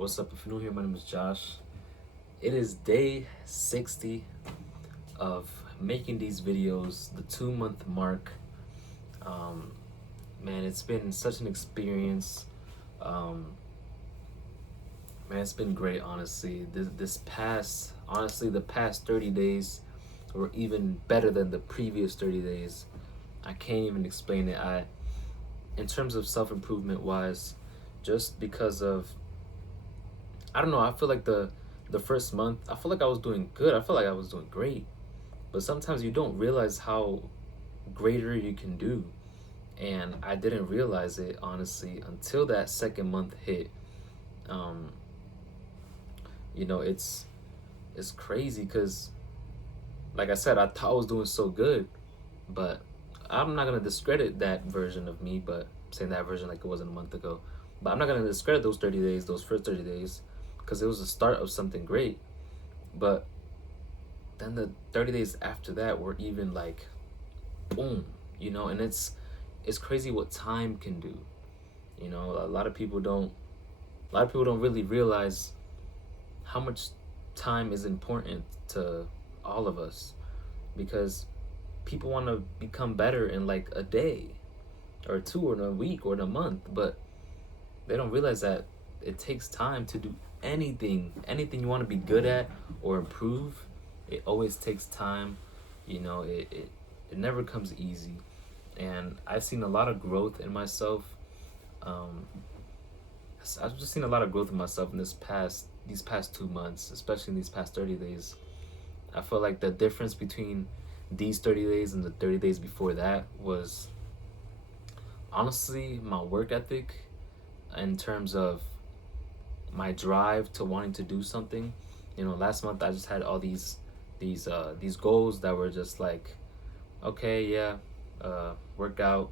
What's up? If you're new here, my name is Josh. It is day 60 of making these videos, the 2 month mark. Um, Man, it's been such an experience. Um, man, it's been great, honestly. The past 30 days were even better than the previous 30 days. I can't even explain it. In terms of self improvement wise, just because of I don't know. I feel like the first month, I feel like I was doing good. I feel like I was doing great. But sometimes you don't realize how greater you can do. And I didn't realize it honestly until that second month hit. Um, it's crazy because, like I said, I thought I was doing so good, but I'm not gonna discredit that version of me. But saying that version like it wasn't a month ago, but I'm not gonna discredit those 30 days, those first 30 days, because it was the start of something great. But then the 30 days after that were even like boom, and it's crazy what time can do. A lot of people don't really realize how much time is important to all of us, because people want to become better in like a day or two or in a week or in a month, but they don't realize that it takes time to do anything you want to be good at or improve. It always takes time. It never comes easy, and I've seen a lot of growth in myself. um, I've just seen a lot of growth in myself in these past 2 months, especially in these past 30 days. I feel like the difference between these 30 days and the 30 days before that was honestly my work ethic, in terms of my drive to wanting to do something. Last month I just had all these goals that were just like, okay, yeah, work out,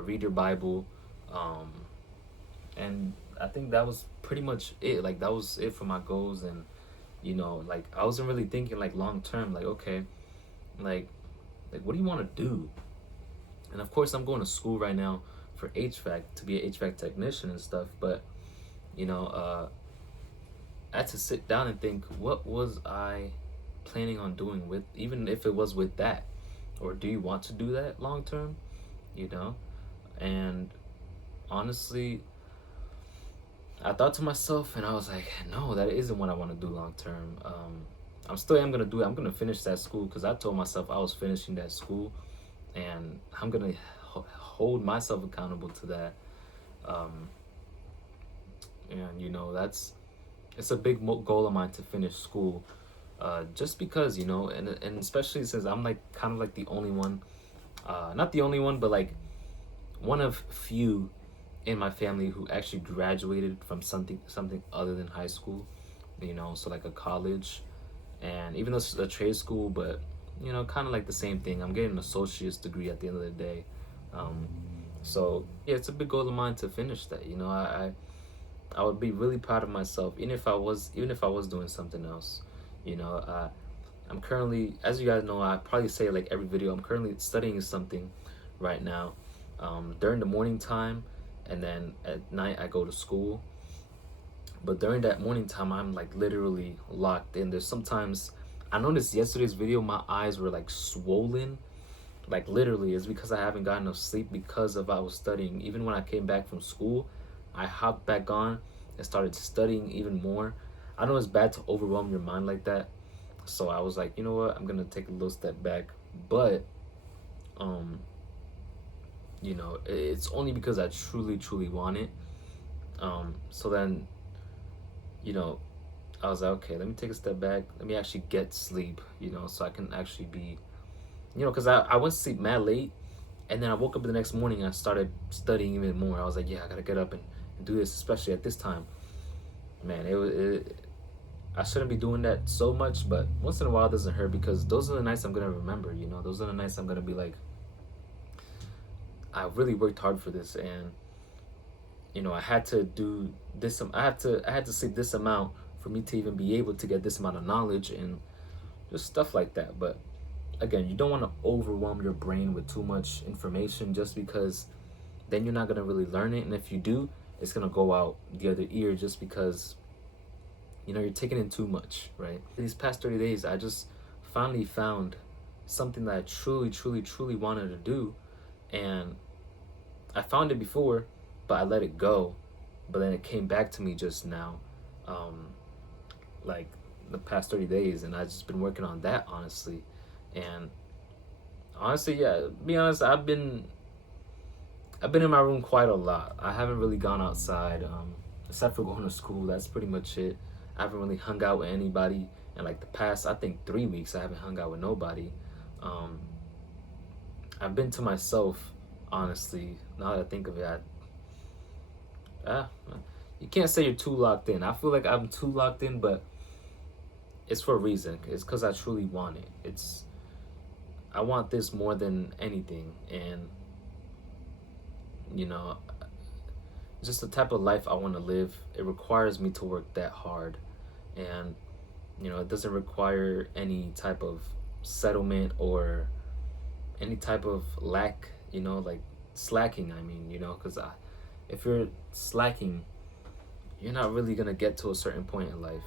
read your Bible, um, and I think that was pretty much it. Like that was it for my goals, and like I wasn't really thinking like long term. Like okay, like what do you want to do? And of course, I'm going to school right now for HVAC to be an HVAC technician and stuff. But you know, uh, I had to sit down and think, what was I planning on doing with, even if it was with that, or do you want to do that long term? You know, and honestly, I thought to myself, and I was like, no, that isn't what I want to do long term. I'm still am gonna do it. I'm gonna finish that school because I told myself I was finishing that school, and I'm gonna hold myself accountable to that. Um, and that's it's a big goal of mine to finish school. Just because and especially since I'm like kind of like the only one, not the only one, but like one of few in my family who actually graduated from something other than high school. So like a college, and even though it's a trade school, but kind of like the same thing. I'm getting an associate's degree at the end of the day. Um, so yeah, it's a big goal of mine to finish that. I would be really proud of myself, even if I was doing something else. You know, I'm currently, as you guys know, I probably say like every video, I'm currently studying something right now, during the morning time, and then at night I go to school. But during that morning time, I'm like literally locked in. There's sometimes I noticed yesterday's video, my eyes were like swollen. Like literally, it's because I haven't gotten enough sleep because of I was studying. Even when I came back from school, I hopped back on and started studying even more. I know it's bad to overwhelm your mind like that. So I was like, you know what, I'm gonna take a little step back. But um, it's only because I truly, truly want it. So then, you know, I was like, okay, let me take a step back. Let me actually get sleep, so I can actually be, because I went to sleep mad late, and then I woke up the next morning and I started studying even more. I was like, yeah, I gotta get up and do this, especially at this time. Man, I shouldn't be doing that so much, but once in a while it doesn't hurt, because those are the nights I'm gonna remember. Those are the nights I'm gonna be like, I really worked hard for this, and I had to do this. I had to sleep this amount for me to even be able to get this amount of knowledge and just stuff like that. But again, you don't want to overwhelm your brain with too much information, just because then you're not gonna really learn it. And if you do, it's gonna go out the other ear just because you're taking in too much, right? These past 30 days, I just finally found something that I truly, truly, truly wanted to do, and I found it before, but I let it go. But then it came back to me just now, um, like the past 30 days, and I've just been working on that, honestly. And honestly, yeah, to be honest, I've been in my room quite a lot. I haven't really gone outside, except for going to school. That's pretty much it. I haven't really hung out with anybody in like the past, I think, 3 weeks. I haven't hung out with nobody. Um, I've been to myself, honestly. Now that I think of it, ah, you can't say you're too locked in. I feel like I'm too locked in, but it's for a reason. It's because I truly want it. I want this more than anything, and you know, just the type of life I want to live. It requires me to work that hard, and it doesn't require any type of settlement or any type of lack. Like slacking. I mean, because if you're slacking, you're not really gonna get to a certain point in life.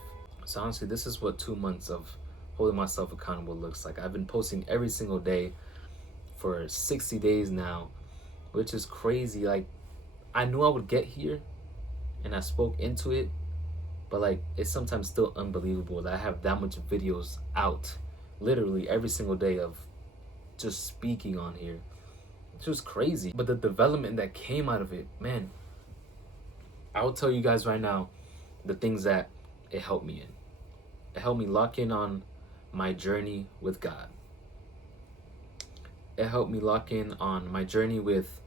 So honestly, this is what 2 months of holding myself accountable looks like. I've been posting every single day for 60 days now, which is crazy. Like, I knew I would get here and I spoke into it, but like, it's sometimes still unbelievable that I have that much videos out literally every single day of just speaking on here. It's just crazy. But the development that came out of it, man, I will tell you guys right now the things that it helped me in. It helped me lock in on my journey with God. It helped me lock in on my journey with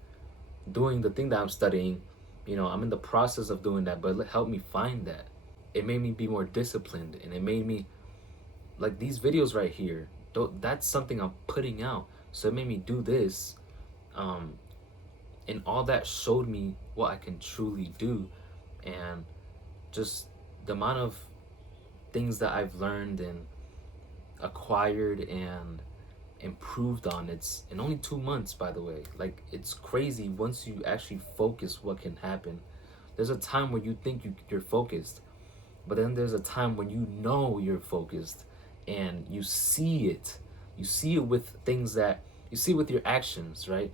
doing the thing that I'm studying. I'm in the process of doing that, but it helped me find that. It made me be more disciplined, and it made me, like, these videos right here, that's something I'm putting out. So it made me do this. And all that showed me what I can truly do. And just the amount of things that I've learned and acquired and improved on, it's in only 2 months, by the way. Like, it's crazy once you actually focus what can happen. There's a time where you think you're focused, but then there's a time when you're focused, and you see it with things that you see with your actions, right?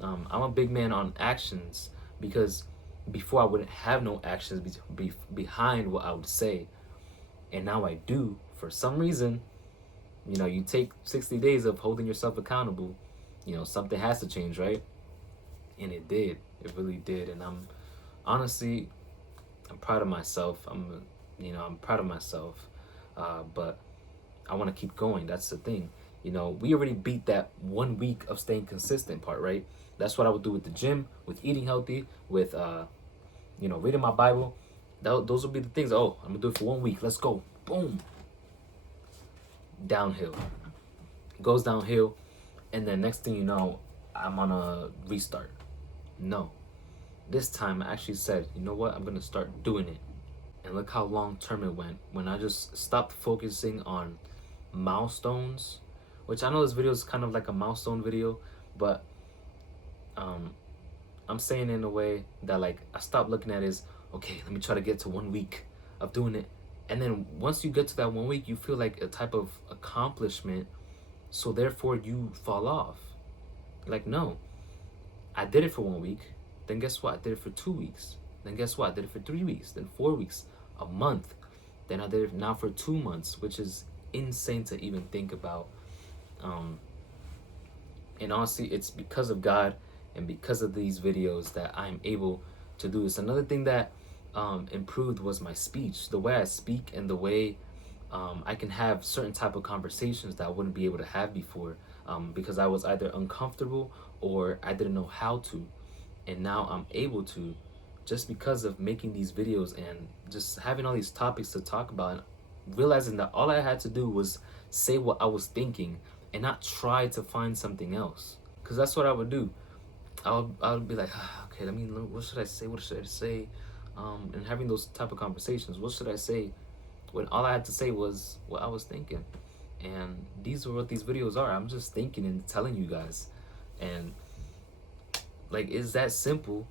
I'm a big man on actions, because before I wouldn't have no actions behind what I would say, and now I do. For some reason, you take 60 days of holding yourself accountable, something has to change, right? And it did. It really did. And I'm proud of myself. I'm proud of myself. But I want to keep going. That's the thing. We already beat that 1 week of staying consistent part, right? That's what I would do with the gym, with eating healthy, with reading my Bible. Those would be the things. Oh, I'm gonna do it for 1 week. Let's go. Boom. Downhill. It goes downhill, and then next thing you know, I'm on a restart. No. This time I actually said, you know what? I'm gonna start doing it. And look how long term it went when I just stopped focusing on milestones, which I know this video is kind of like a milestone video, but I'm saying it in a way that, like, I stopped looking at it as, okay, let me try to get to 1 week of doing it. And then once you get to that 1 week, you feel like a type of accomplishment, so therefore you fall off. Like, no, I did it for 1 week, then guess what? I did it for 2 weeks. Then guess what? I did it for 3 weeks, then 4 weeks, a month. Then I did it now for 2 months, which is insane to even think about. And honestly, it's because of God and because of these videos that I'm able to do this. Another thing that improved was my speech, the way I speak, and the way I can have certain type of conversations that I wouldn't be able to have before, because I was either uncomfortable or I didn't know how to. And now I'm able to, just because of making these videos and just having all these topics to talk about, and realizing that all I had to do was say what I was thinking and not try to find something else. Because that's what I would do. I would be like, okay, what should I say? What should I say? And having those type of conversations, what should I say? When all I had to say was what I was thinking. And these are what these videos are. I'm just thinking and telling you guys. And like, it's that simple.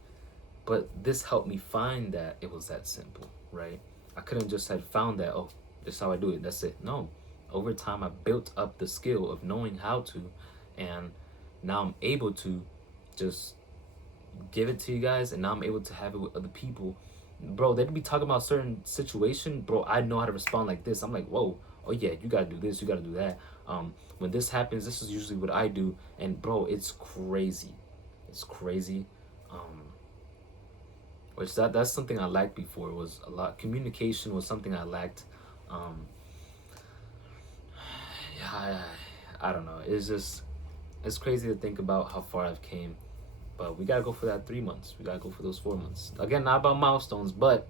But this helped me find that it was that simple, right? I couldn't just have found that, oh, this is how I do it, that's it. No. Over time, I built up the skill of knowing how to, and now I'm able to just give it to you guys, and now I'm able to have it with other people. Bro, they'd be talking about certain situation, bro. I know how to respond like this. I'm like, whoa, oh yeah, you gotta do this, you gotta do that. When this happens, this is usually what I do, and bro, it's crazy. It's crazy. Um, which that's something I lacked before. Was a lot communication was something I lacked. Um, yeah, I don't know. It's crazy to think about how far I've came, but we gotta go for that 3 months. We gotta go for those 4 months. Again, not about milestones, but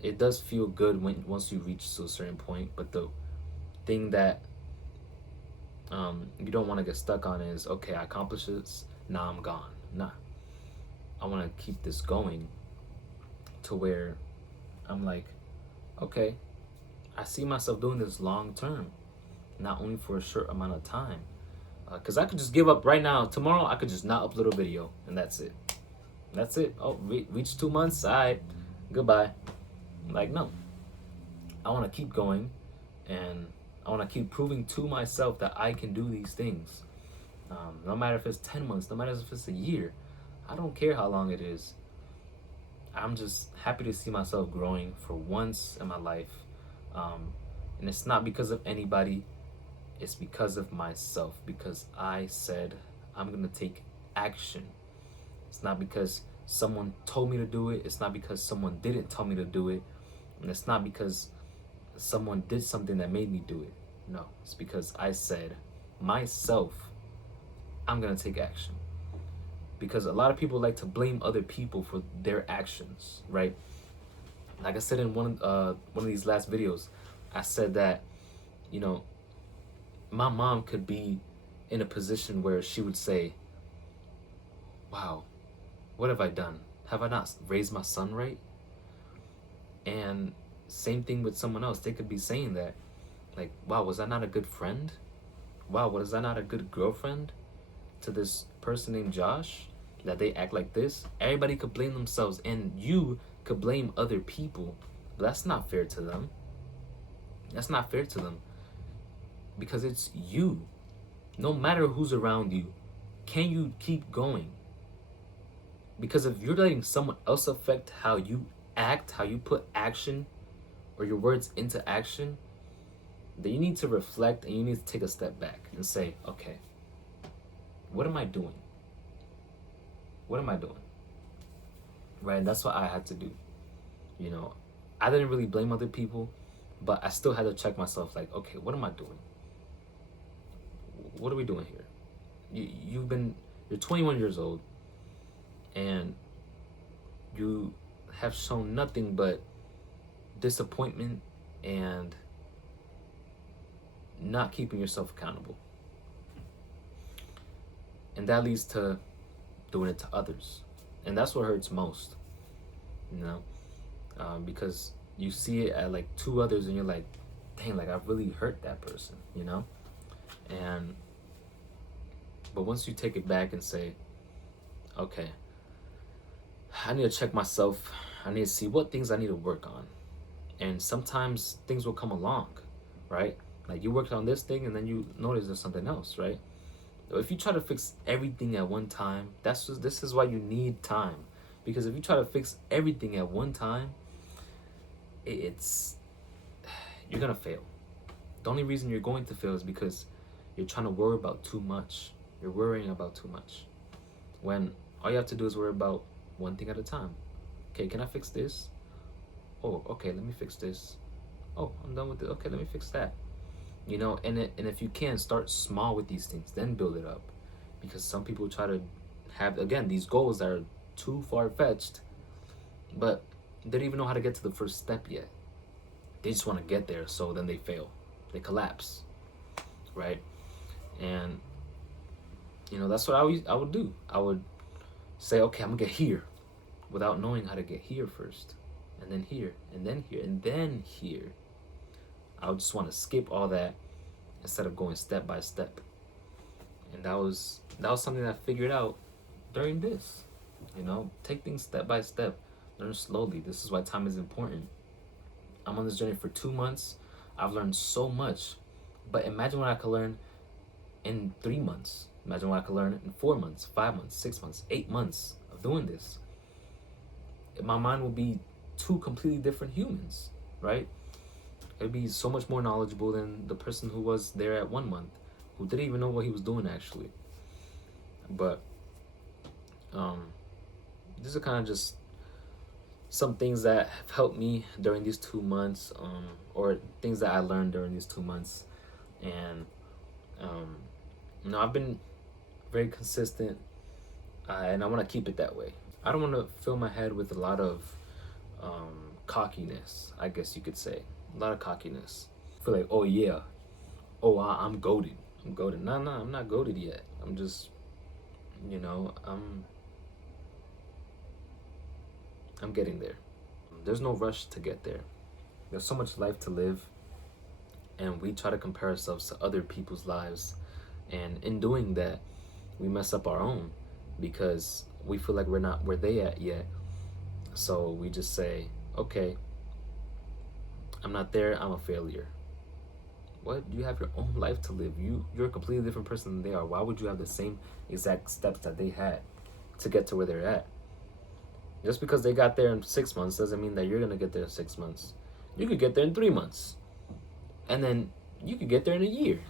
it does feel good when once you reach to a certain point. But the thing that you don't want to get stuck on is, okay, I accomplished this, now I'm gone. Nah, I want to keep this going to where I'm like, okay, I see myself doing this long term, not only for a short amount of time. Because I could just give up right now. Tomorrow, I could just not upload a video, and that's it. That's it. Oh, reach 2 months. All right, goodbye. Like, no. I want to keep going, and I want to keep proving to myself that I can do these things. No matter if it's 10 months, no matter if it's a year. I don't care how long it is. I'm just happy to see myself growing for once in my life. And it's not because of anybody, it's because of myself. Because I said I'm going to take action. It's not because someone told me to do it, it's not because someone didn't tell me to do it, and it's not because someone did something that made me do it. No, it's because I said myself, I'm going to take action. Because a lot of people like to blame other people for their actions, right? Like I said in one of these last videos, I said that, you know, my mom could be in a position where she would say, wow, what have I done? Have I not raised my son right? And same thing with someone else. They could be saying that, like, wow, was I not a good friend? Wow, was I not a good girlfriend to this person named Josh? That they act like this? Everybody could blame themselves, and you could blame other people. But that's not fair to them. That's not fair to them. Because it's you. No matter who's around you, can you keep going? Because if you're letting someone else affect how you act, how you put action or your words into action, then you need to reflect and you need to take a step back and say, okay, what am I doing? What am I doing? Right? And that's what I had to do. You know, I didn't really blame other people, but I still had to check myself like, okay, what am I doing? What are we doing here? You're 21 years old, and you have shown nothing but disappointment and not keeping yourself accountable. And that leads to doing it to others. And that's what hurts most, you know, because you see it at like 2 others and you're like, dang, like I've really hurt that person, you know? But once you take it back and say, okay, I need to check myself. I need to see what things I need to work on. And sometimes things will come along, right? Like you worked on this thing and then you notice there's something else, right? If you try to fix everything at one time, this is why you need time. Because if you try to fix everything at one time, you're gonna fail. The only reason you're going to fail is because you're trying to worry about too much. You're worrying about too much. When all you have to do is worry about one thing at a time. Okay, can I fix this? Oh, okay, let me fix this. Oh, I'm done with it. Okay, let me fix that. You know, and if you can, start small with these things, then build it up. Because some people try to have, again, these goals that are too far-fetched, but they don't even know how to get to the first step yet. They just want to get there, so then they fail. They collapse, right? And, you know, that's what I would do. I would say, okay, I'm going to get here without knowing how to get here first. And then here, and then here, and then here. I would just want to skip all that instead of going step by step. And that was something that I figured out during this. You know, take things step by step. Learn slowly. This is why time is important. I'm on this journey for 2 months. I've learned so much. But imagine what I could learn in 3 months. Imagine what I could learn in 4 months, 5 months, 6 months, 8 months of doing this. My mind will be two completely different humans, right? It'd be so much more knowledgeable than the person who was there at 1 month, who didn't even know what he was doing actually. But um, these are kind of just some things that have helped me during these 2 months, or things that I learned during these 2 months. And um, I've been very consistent, and I want to keep it that way. I don't want to fill my head with a lot of cockiness, I guess you could say. A lot of cockiness. I feel like, oh yeah, I'm goated. I'm goated. Nah, I'm not goated yet. I'm just, you know, I'm getting there. There's no rush to get there. There's so much life to live, and we try to compare ourselves to other people's lives, and in doing that, we mess up our own because we feel like we're not where they at yet. So we just say, okay, I'm not there. I'm a failure. What? You have your own life to live. You're a completely different person than they are. Why would you have the same exact steps that they had to get to where they're at? Just because they got there in 6 months doesn't mean that you're gonna get there in 6 months. You could get there in 3 months, and then you could get there in a year.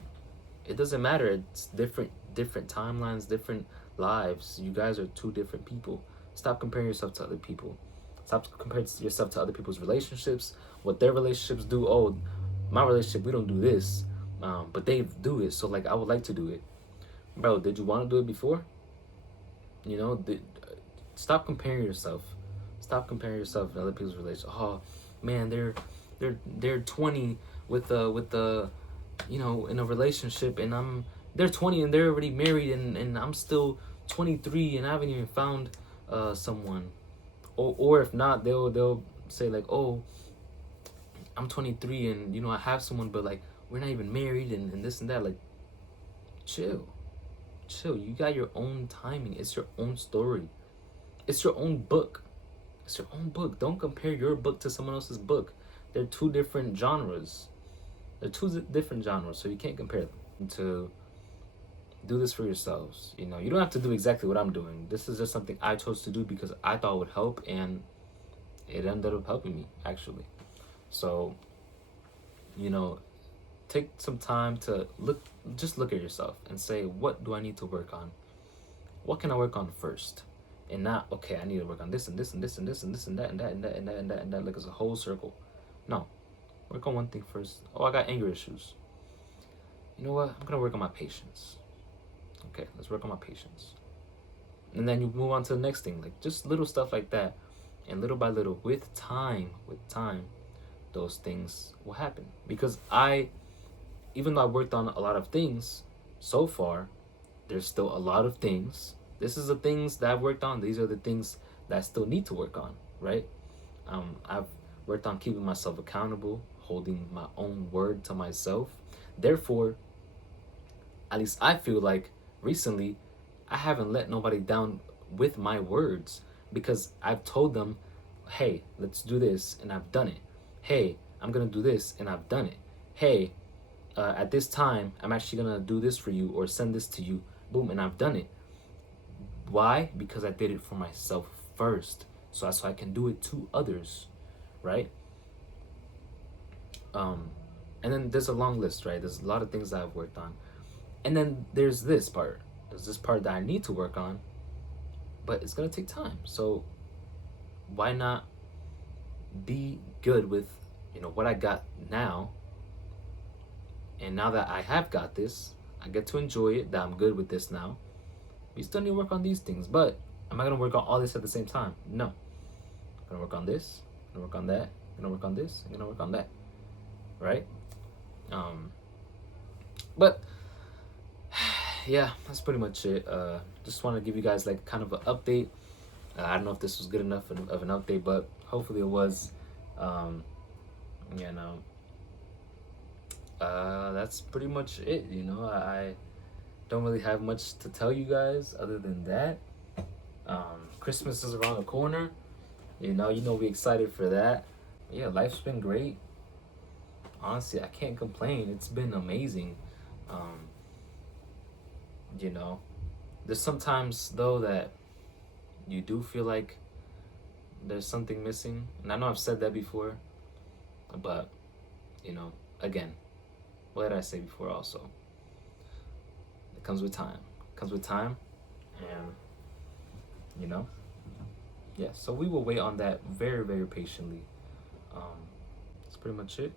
It doesn't matter. It's different timelines, different lives. You guys are two different people. Stop comparing yourself to other people. Stop comparing yourself to other people's relationships, what their relationships do. Oh, my relationship, we don't do this, but they do it. So like, I would like to do it, bro. Did you want to do it before? You know, stop comparing yourself. Stop comparing yourself to other people's relationships. Oh, man, they're 20 with the in a relationship, and they're 20 and they're already married, and I'm still 23 and I haven't even found someone. Or if not, they'll say like, oh, I'm 23 and I have someone, but like we're not even married, and this and that. Like, chill. You got your own timing. It's your own story. It's your own book. It's your own book. Don't compare your book to someone else's book. They're two different genres. So you can't compare them. To do this for yourselves. You don't have to do exactly what I'm doing. This is just something I chose to do because I thought would help, and it ended up helping me actually. So, take some time to look at yourself and say, what do I need to work on? What can I work on first? And not, okay, I need to work on this and this and this and this and this and that and that and that and that and that and that, like it's a whole circle. No. Work on one thing first. Oh, I got anger issues. You know what? I'm gonna work on my patience. Okay, let's work on my patience. And then you move on to the next thing, like just little stuff like that. And little by little, with time, those things will happen. Because even though I worked on a lot of things so far, there's still a lot of things. This is the things that I've worked on. These are the things that I still need to work on, right? I've worked on keeping myself accountable, holding my own word to myself. Therefore, at least I feel like recently, I haven't let nobody down with my words, because I've told them, hey, let's do this, and I've done it. Hey, I'm gonna do this, and I've done it. Hey, at this time, I'm actually gonna do this for you or send this to you. Boom, and I've done it. Why? Because I did it for myself first, so I can do it to others, right? And then there's a long list, right? There's a lot of things that I've worked on, and then there's this part. There's this part that I need to work on, but it's gonna take time. So why not be good with what I got now? And now that I have got this, I get to enjoy it. That I'm good with this now. We still need to work on these things, but am I gonna work on all this at the same time? No. I'm gonna work on this. I'm gonna work on that. I'm gonna work on this. I'm gonna work on that. Right? But yeah, that's pretty much it. Just want to give you guys like kind of an update. I don't know if this was good enough of an update, but hopefully it was. You know, that's pretty much it. I don't really have much to tell you guys other than that. Christmas is around the corner. You know, we excited for that. Yeah, life's been great. Honestly, I can't complain. It's been amazing. Um, you know, there's sometimes though that you do feel like there's something missing, and I know I've said that before, but again, what did I say before? Also, it comes with time. It comes with time, and you know, yeah. So we will wait on that very, very patiently. That's pretty much it.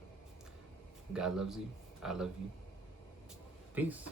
God loves you. I love you. Peace.